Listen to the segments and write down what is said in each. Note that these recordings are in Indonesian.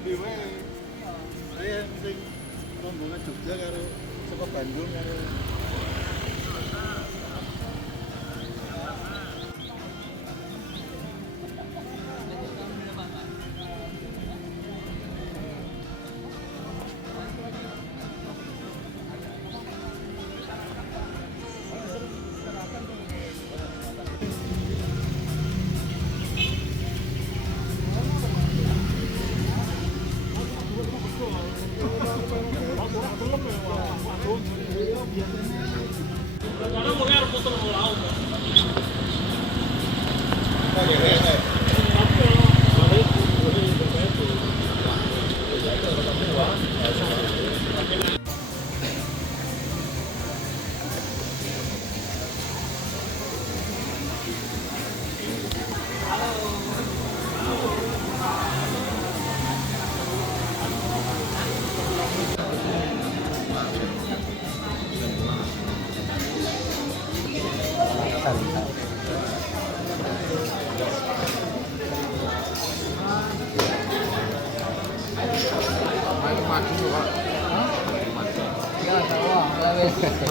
Ndi wae. Saya sing rombongan Jogja karo saka Bandung karo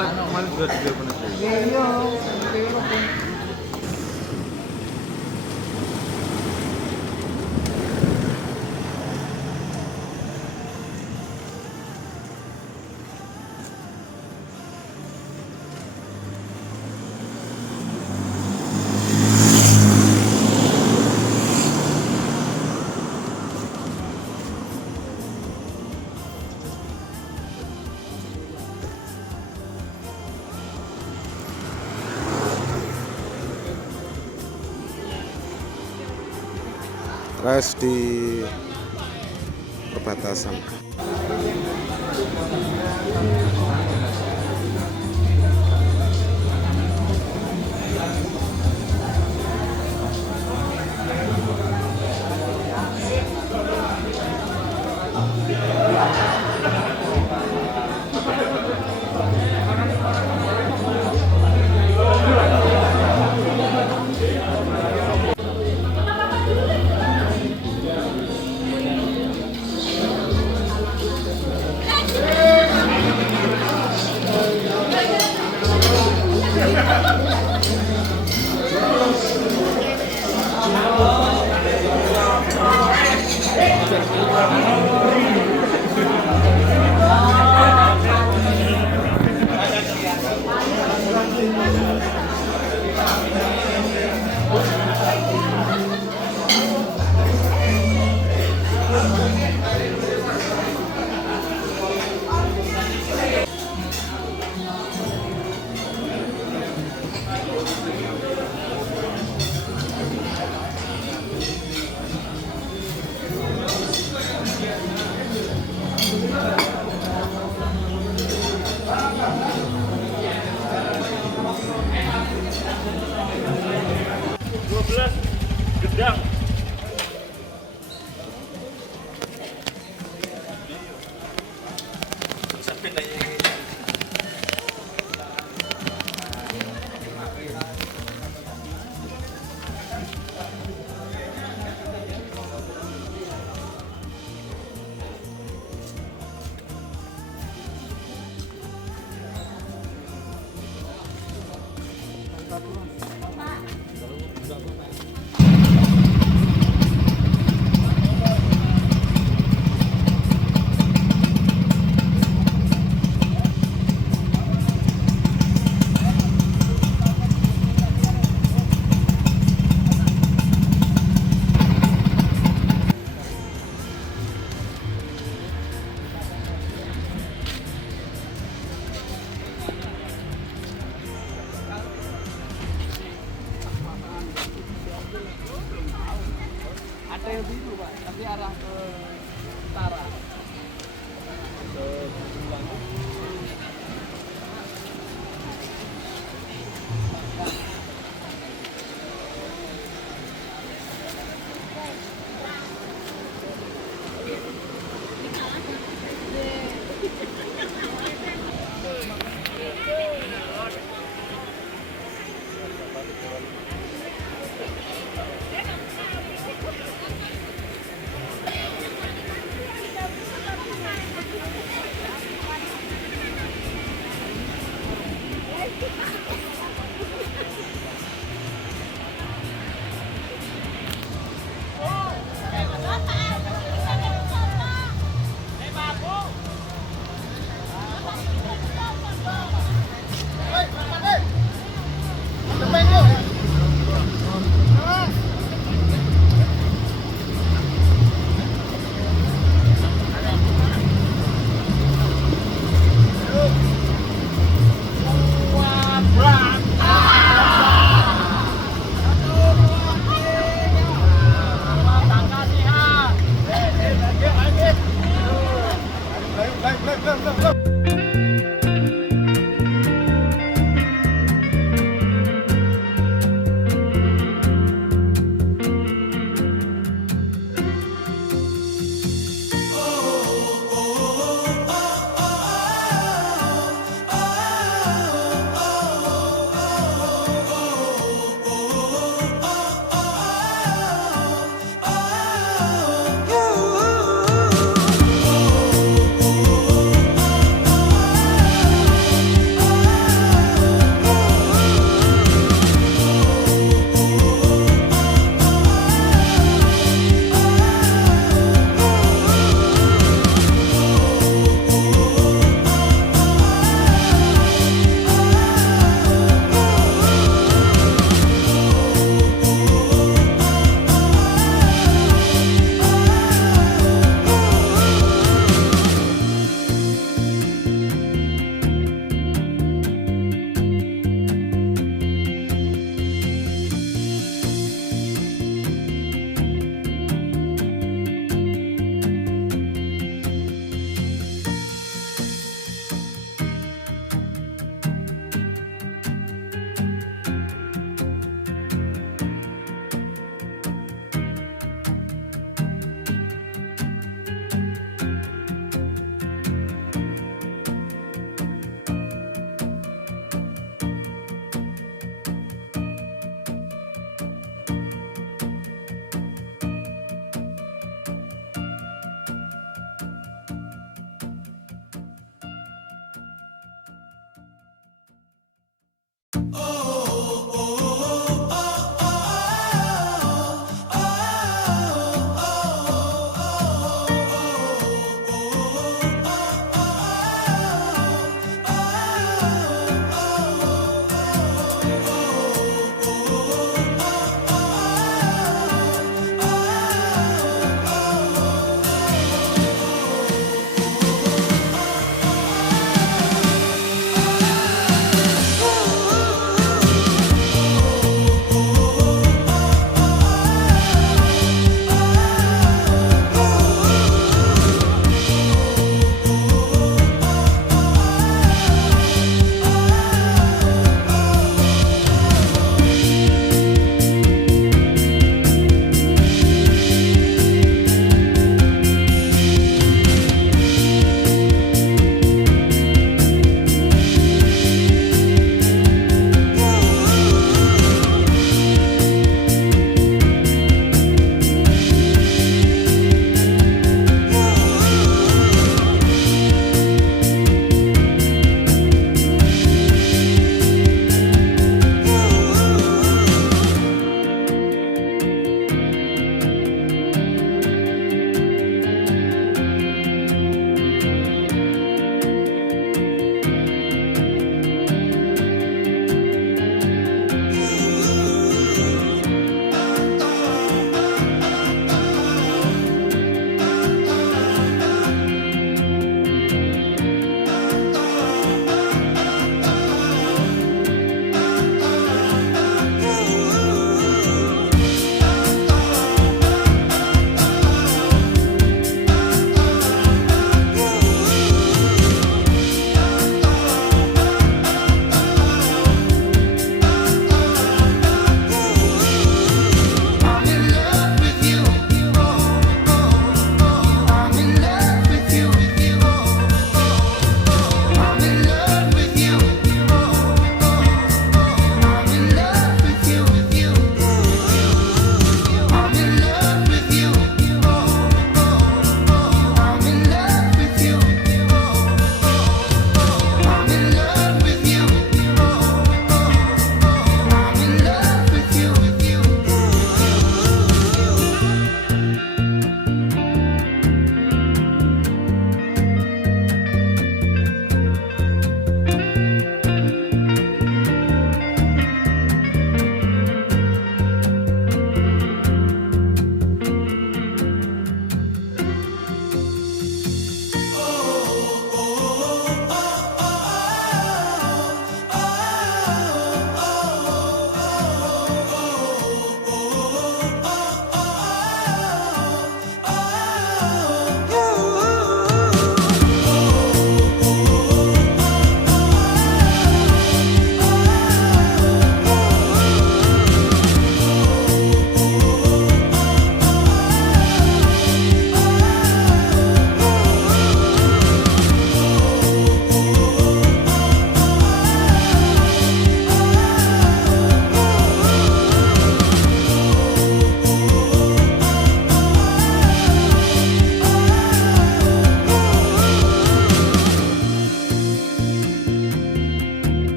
masa kemarin juga video penuh. Iya. Res di perbatasan.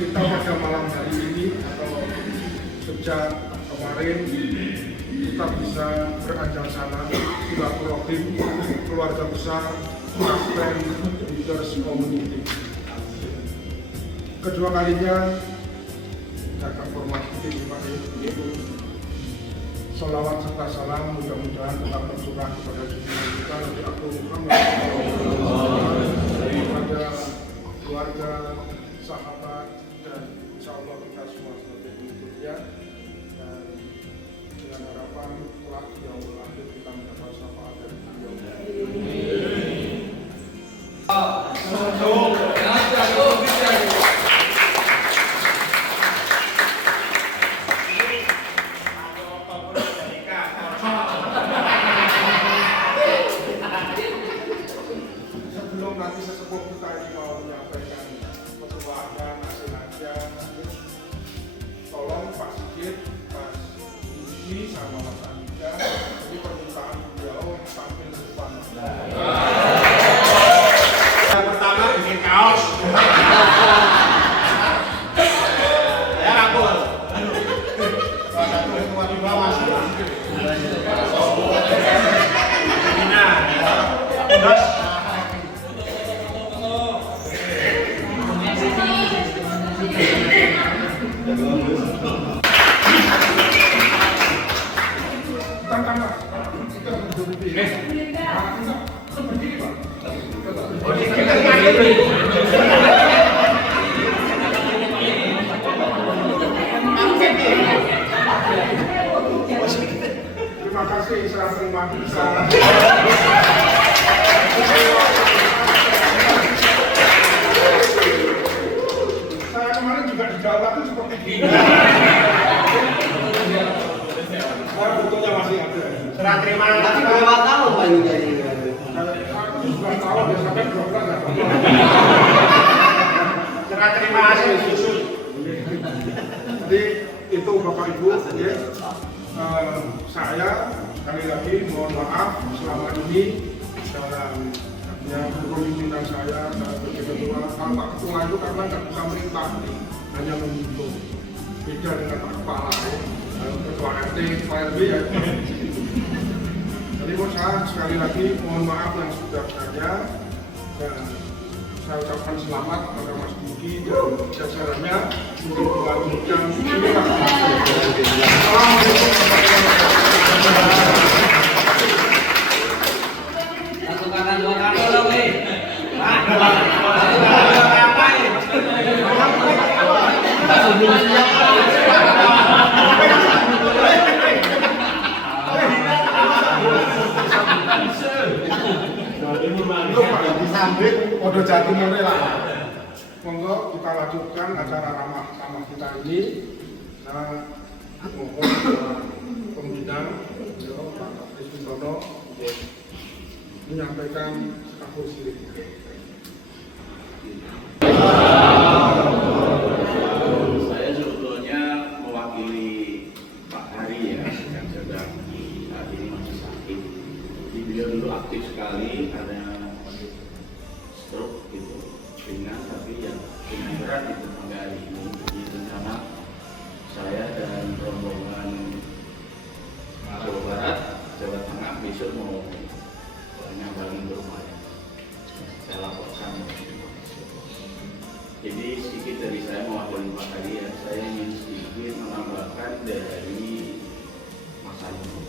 kita pada malam hari ini atau sejak kemarin kita bisa beranjak sana silaturahim keluarga besar Taspen Leaders Community. Kedua kalinya saya hormati Pak Ibu. Salawat serta salam mudah-mudahan tetap tercurah kepada junjungan kita Nabi Agung Muhammad kepada keluarga, sahabat, dan insya Allah kita semua sebagai pengikutnya. Dan dengan harapan kelak yaumul akhir kita mendapat syafaat dari beliau. Sebelum nanti sesepuh kita ini mau menyampaikan perubahan nasihatnya, tolong Pak Sigit, Pak Yudi, sama Mas Andika, ini permintaan beliau tampil ke depan. Yang pertama bikin kaos. Ya aku. Salah satu ketua di bawah. Terus terima kasih serah terima kasih. Saya kemarin juga di Jawa itu seperti ini. Saya fotonya masih ada. Serah terima kasih berapa tahun Pak ini jadi? Aku sudah tahu dia sampai 12 ya. Serah terima kasih susun. Jadi itu Bapak Ibu, ya. Saya sekali lagi mohon maaf selama ini dalam yang kepemimpinan saya sebagai ketua. Kalau Pak Ketua itu karena nggak bisa merintah, hanya membentuk. Beda dengan Pak Kepala, Ketua RT, Pak RW ya. Jadi buat saya sekali lagi mohon maaf yang sudah ada, dan saya ucapkan selamat kepada Mas Buki dan jajarannya untuk melanjutkan inilah. Satu kakak dua kakak dong nih. Satu kakak apa ini? Itu Pak disambit, udah jadi mulai lah. Monggo kita lanjutkan acara ramah-ramah kita ini. Nah, mohon pembina, Pak Kristintono untuk menyampaikan kasus ini. Saya sebetulnya mewakili Pak Hari ya, yang sedang saat ini masih sakit. Jadi beliau dulu aktif sekali, ada stroke gitu, ringan tapi yang berat itu sampai hari ini. Jadi rencana saya dan rombongan Jawa Barat, Jawa Tengah besok mau nyambangi ke rumahnya. Saya laporkan. Jadi sedikit dari saya mewakili Pak Hari ya, saya ingin sedikit menambahkan dari Mas Anu.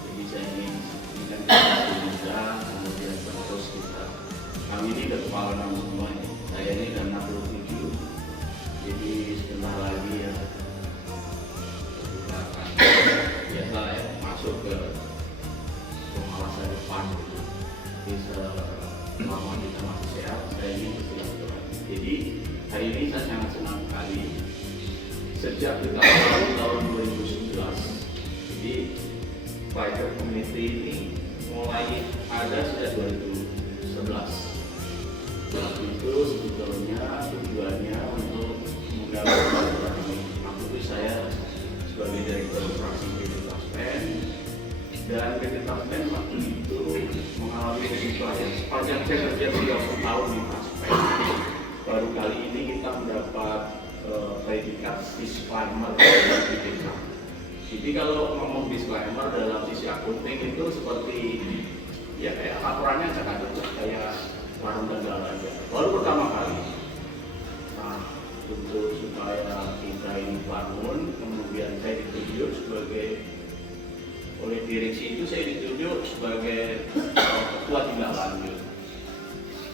Jadi saya ingin memberikan informasi muda, kemudian terus kita. Kami ini udah kepala enam semuanya. Saya ini udah 67. Jadi sebentar lagi ya kita akan biasa ya masuk ke masa depan. Jadi selama kita masih sehat, saya ingin bersilaturahmi. Jadi hari ini saya sangat senang sekali sejak kita tahun 2011. Jadi Fighter Community ini mulai ada sejak 2011. Waktu itu sebetulnya tujuannya untuk menggalang silaturahmi. Waktu itu saya sebagai direktur operasi PT Taspen, dan PT Taspen waktu itu mengalami situasi sepanjang saya kerja 30 tahun di Taspen. Baru kali ini kita mendapat predikat disclaimer dari BPK. Jadi kalau ngomong disclaimer dalam sisi akunting itu seperti ya kayak laporannya jangan kayak warung dagang aja. Baru pertama kali. Nah, untuk supaya kita ini bangun, kemudian saya ditunjuk sebagai oleh direksi itu saya ditunjuk sebagai ketua tindak lanjut.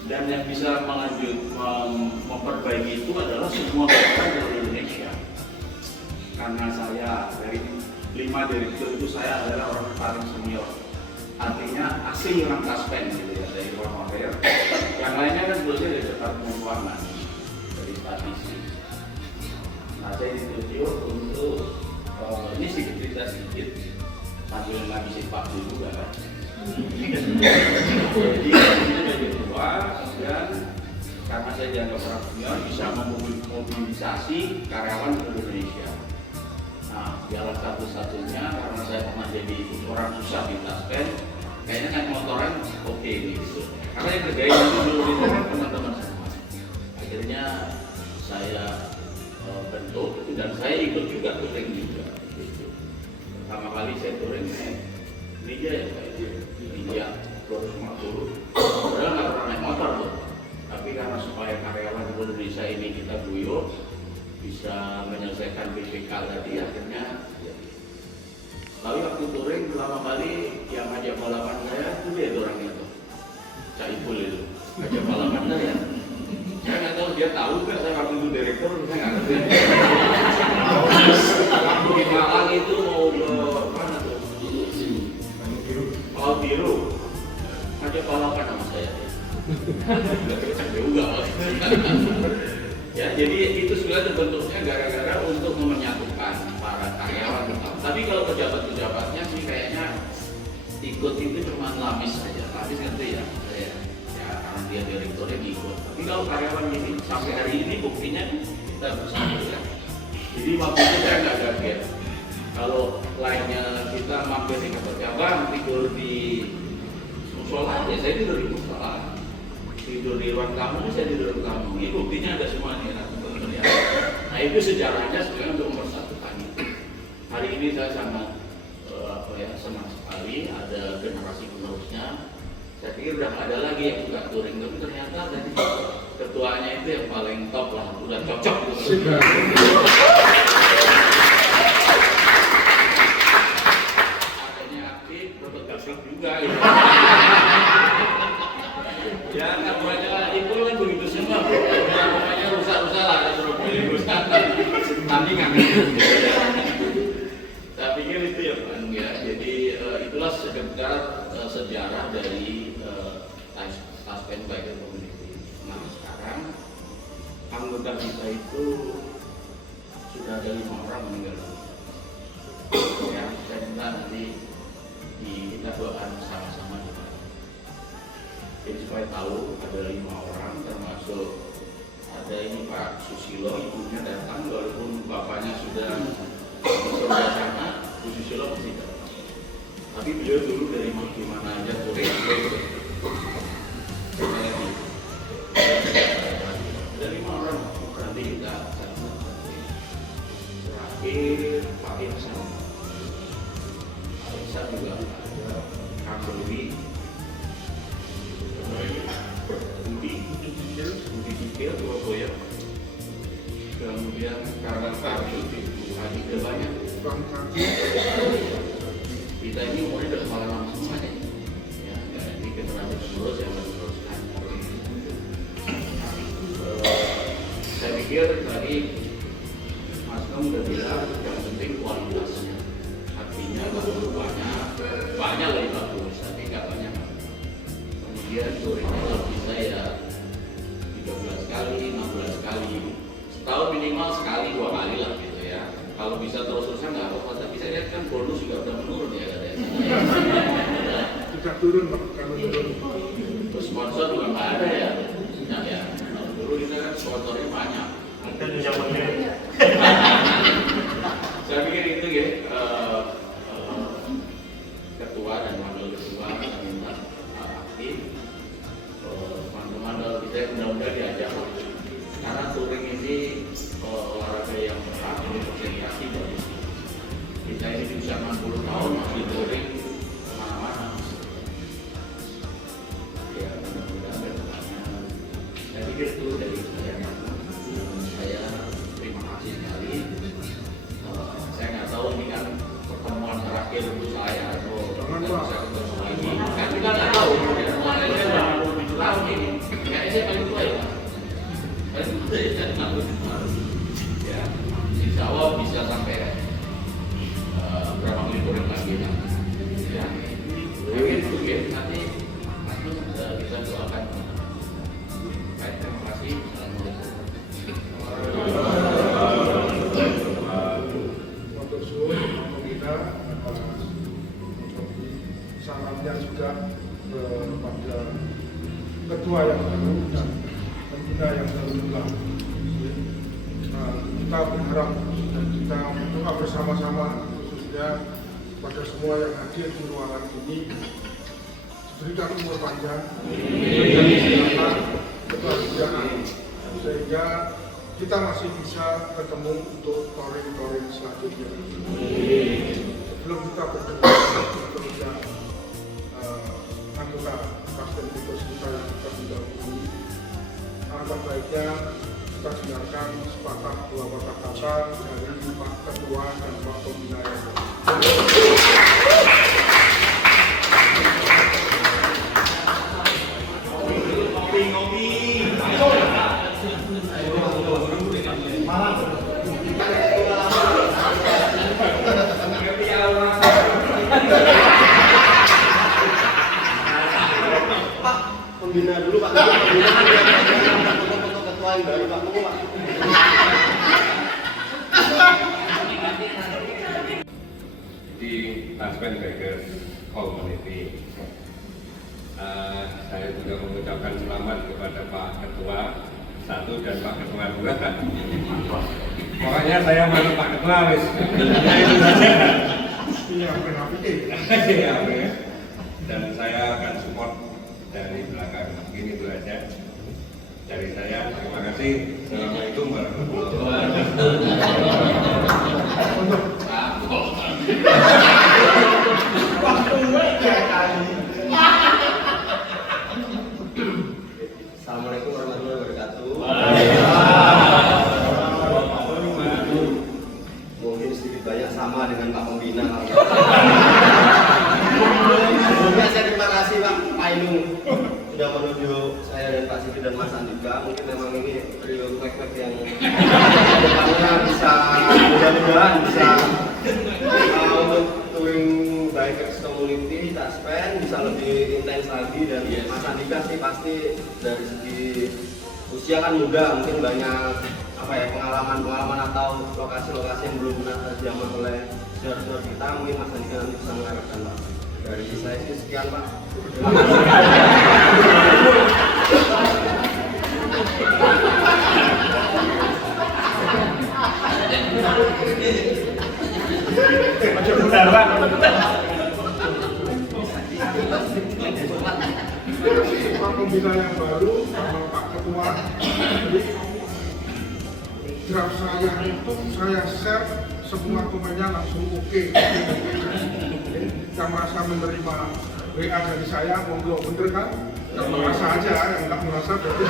Dan yang bisa memperbaiki itu adalah semua orang dari Indonesia. Karena saya dari 5 direktur itu saya adalah orang paling senior. Artinya asli orang Taspen gitu ya, dari Ruang Air. Yang lainnya kan sebetulnya dari Departemen Keuangan, dari statistik. Nah, saya ditunjuk untuk ini sedikit sambil ngabisin Pak juga kan. Jadi ini dari ketua dan karena saya dianggap orang senior bisa memobilisasi karyawan di Indonesia. Nah, jalan satu-satunya karena saya pernah jadi orang susah di Taspen, kayaknya naik motoran oke gitu. Karena yang kerjain itu dulu itu kan teman-teman semua. Akhirnya saya bentuk dan saya ikut juga touring juga. Gitu. Pertama kali saya touring Liga ya Pak, Liga 250. Padahal nggak pernah naik motor tuh. Tapi karena supaya karyawan Indonesia ini kita guyur, bisa menyelesaikan BPK tadi akhirnya ya. Lalu waktu touring pertama kali yang ngajak balapan saya itu dia orang itu Cak Ipul itu ngajak balapan saya. Saya nggak tahu dia tahu nggak saya waktu itu direktur, saya nggak ngerti. Waktu di Malang itu mau ke mana tuh? Laut Biru ngajak balapan sama saya. Nggak kecek juga ya, jadi itu sudah terbentuknya gara-gara untuk menyatukan para karyawan. Tapi kalau pejabat-pejabatnya sih kayaknya ikut itu cuma lamis saja. Lamis ngerti ya? Ya, karena dia direkturnya ikut. Tapi kalau karyawan ini sampai hari ini buktinya kita bersama ya. Jadi waktu itu saya nggak kaget. Kalau lainnya kita mampir di kantor cabang tidur di musola, ya saya tidur di musola. Tidur di ruang tamu, saya tidur di ruang tamu. Ini buktinya ada semua nih, teman-teman ya. Nah itu sejarahnya sebenarnya untuk mempersatukan itu. Hari ini saya sangat senang sekali ada generasi penerusnya. Saya pikir udah nggak ada lagi yang suka touring, tapi ternyata tadi ketuanya itu yang paling top lah, udah cocok gitu. Adanya aktif, berpegang juga gitu. Ya namanya itu kan begitu semua, namanya rusak-rusak lah, terus rusak tandingan. Saya pikir itu ya Pak, ya. Jadi itulah sekedar sejarah dari Taspen Biker Community. Nah sekarang anggota kita itu sudah ada 5 orang meninggal. Ya, saya minta nanti kita doakan sama-sama. Jadi supaya tahu ada 5 orang, termasuk ada ini Pak Susilo, ibunya datang walaupun bapaknya sudah bekerja sana, Bu Susilo masih datang. Tapi beliau dulu dari mana aja touring. Ada 5 orang, nanti kita terakhir Pak Irsan. Pak Irsan juga ada Kang Dewi. Budi Dikil, Surabaya. Kemudian karena Kartu Hadi banyak. Kita ini umurnya udah kepala lama semua nih. Ya, ini generasi penerus yang meneruskan. Saya pikir tadi Mas Tom udah bilang yang penting kualitasnya. Artinya kalau banyak lebih bagus, tapi nggak banyak. Kemudian touringnya kalau bisa ya 13 kali, 16 kali, setahun minimal sekali 2 kali lah gitu ya. Kalau bisa terus-terusan nggak apa-apa, tapi saya lihat kan bonus juga udah menurun ya katanya. Sudah turun Pak, kalau turun. Terus sponsor juga nggak ada ya. Nah ya, dulu kita kan sponsornya banyak. Saya pikir itu ya, ketua dan wakil ketua saya minta aktif. Teman-teman kalau kita mudah-mudahan diajak, karena touring ini olahraga yang kita berharap dan kita berdoa bersama-sama khususnya pada semua yang hadir di ruangan ini diberikan umur panjang, diberikan kesehatan, kebahagiaan, sehingga kita masih bisa ketemu untuk touring-touring selanjutnya. Sebelum kita berdoa kepada anggota Pasien Tikus kita yang terdahulu, alangkah baiknya kita dengarkan sepatah dua patah kata dari Pak Ketua dan Pak Pembina yang Pembina dulu Pak, pembina foto ketua yang baru Pak, mau Pak. Di Taspen Bakers Community, saya juga mengucapkan selamat kepada Pak Ketua 1 dan Pak Ketua 2. Pokoknya saya mau Pak Ketua wis. Itu saja. Dan saya akan support dari belakang. Begini itu aja dari saya. Terima kasih. Assalamualaikum warahmatullahi Assalamualaikum warahmatullahi wabarakatuh. Mungkin sedikit banyak sama dengan Pak Pembina. Sebelumnya saya terima kasih Pak Ainung sudah menunjuk saya dan Pak Siti dan Mas Andika. Mungkin memang ini beliau mek-mek yang depannya bisa mudah-mudahan bisa untuk touring bikers community Taspen bisa lebih intens lagi. Dan Mas Andika sih pasti dari segi usia kan muda, mungkin banyak pengalaman atau lokasi-lokasi yang belum pernah terjamah oleh saudara-saudara kita. Mungkin Mas Andika nanti bisa mengarahkan Pak. Dari saya sih sekian Pak. Terima kasih Pak Pembina yang baru sama Pak Ketua. Jadi draft saya itu saya share semua komennya langsung oke. Kita merasa menerima WA dari saya, monggo, bener kan? Yang merasa aja, yang nggak merasa berarti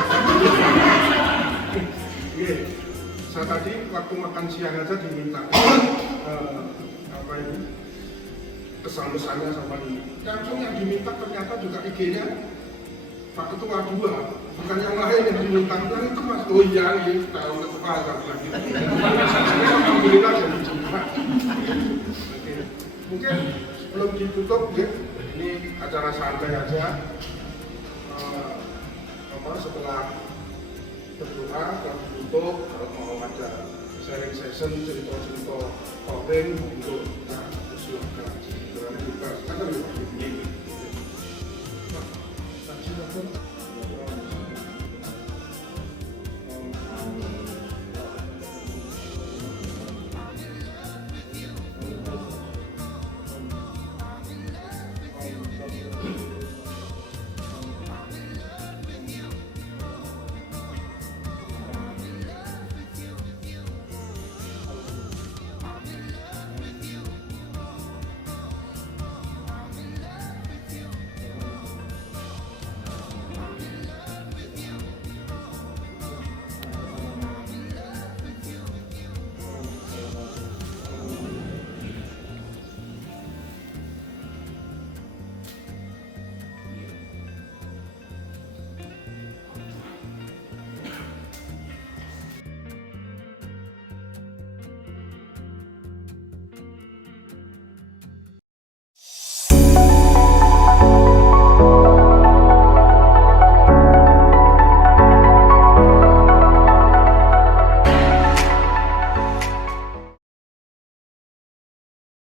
saya tadi waktu makan siang aja diminta kesan-kesannya sama ini. Langsung yang diminta ternyata juga IG-nya Pak Ketua 2, bukan yang lain yang diminta. Yang itu Mas, oh iya nih, tahu ketua lagi. Alhamdulillah jadi jumpa. Mungkin sebelum ditutup, ini acara santai aja. Setelah berdoa, kalau ditutup, kalau mau ada sharing session, cerita-cerita touring untuk silakan. Silakan.